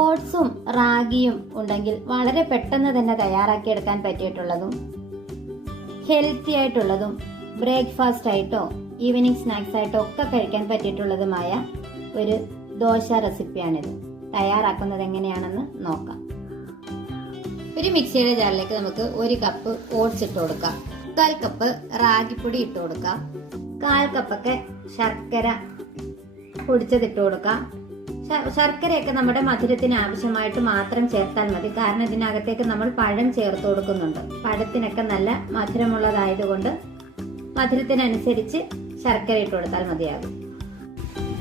ഓട്സും റാഗിയും ഉണ്ടെങ്കിൽ വളരെ പെട്ടെന്ന് തന്നെ തയ്യാറാക്കിയെടുക്കാൻ പറ്റിയിട്ടുള്ളതും ഹെൽത്തി ആയിട്ടുള്ളതും ബ്രേക്ക്ഫാസ്റ്റ് ആയിട്ടോ ഈവനിങ് സ്നാക്സ് ആയിട്ടോ ഒക്കെ കഴിക്കാൻ പറ്റിയിട്ടുള്ളതുമായ ഒരു ദോശ റെസിപ്പിയാണിത്. തയ്യാറാക്കുന്നത് എങ്ങനെയാണെന്ന് നോക്കാം. ഒരു മിക്സിയുടെ ജാറിലേക്ക് നമുക്ക് 1 കപ്പ് ഓട്സ് ഇട്ട് കൊടുക്കാം, 1/4 കപ്പ് റാഗിപ്പൊടി ഇട്ട് കൊടുക്കാം, 1/4 കപ്പൊക്കെ ശർക്കര പൊടിച്ചതിട്ട് കൊടുക്കാം. ശർക്കരയൊക്കെ നമ്മുടെ മധുരത്തിന് ആവശ്യമായിട്ട് മാത്രം ചേർത്താൽ മതി. കാരണം ഇതിനകത്തേക്ക് നമ്മൾ പഴം ചേർത്ത് കൊടുക്കുന്നുണ്ട്. പഴത്തിനൊക്കെ നല്ല മധുരമുള്ളതായതുകൊണ്ട് മധുരത്തിനനുസരിച്ച് ശർക്കര ഇട്ട് കൊടുത്താൽ മതിയാകും.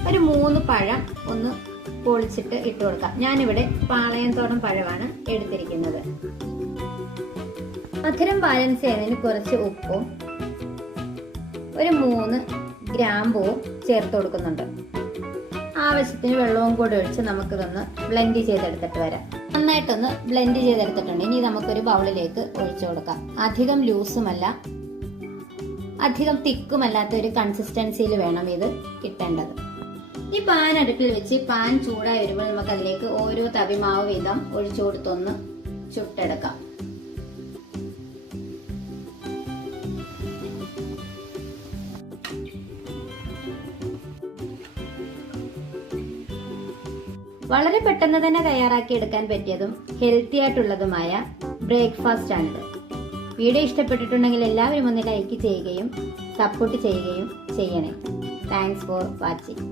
ഒരു 3 പഴം ഒന്ന് പൊളിച്ചിട്ട് ഇട്ട് കൊടുക്കാം. ഞാനിവിടെ പാളയംതോടൻ പഴമാണ് എടുത്തിരിക്കുന്നത്. മധുരം ബാലൻസ് ചെയ്യുന്നതിന് കുറച്ച് ഉപ്പും ഒരു 3 ഗ്രാമ്പൂവും ചേർത്ത് കൊടുക്കുന്നുണ്ട്. ആവശ്യത്തിന് വെള്ളവും കൂടി ഒഴിച്ച് നമുക്കിതൊന്ന് ബ്ലെൻഡ് ചെയ്തെടുത്തിട്ട് വരാം. നന്നായിട്ടൊന്ന് ബ്ലെൻഡ് ചെയ്തെടുത്തിട്ടുണ്ട്. ഇനി നമുക്കൊരു ബൗളിലേക്ക് ഒഴിച്ചു കൊടുക്കാം. അധികം ലൂസുമല്ല അധികം തിക്കുമല്ലാത്ത ഒരു കൺസിസ്റ്റൻസിയിൽ വേണം ഇത് കിട്ടേണ്ടത്. ഈ പാൻ അടുപ്പിൽ വെച്ച് പാൻ ചൂടായി വരുമ്പോൾ നമുക്ക് അതിലേക്ക് ഓരോ തവി മാവ് വീതം ഒഴിച്ചു കൊടുത്തൊന്ന് ചുട്ടെടുക്കാം. വളരെ പെട്ടെന്ന് തന്നെ തയ്യാറാക്കി എടുക്കാൻ പറ്റിയതും ഹെൽത്തി ആയിട്ടുള്ളതുമായ ബ്രേക്ക്ഫാസ്റ്റ് ആണിത്. വീഡിയോ ഇഷ്ടപ്പെട്ടിട്ടുണ്ടെങ്കിൽ എല്ലാവരും ഒന്ന് ലൈക്ക് ചെയ്യുകയും സപ്പോർട്ട് ചെയ്യുകയും ചെയ്യണേ. Thanks for watching.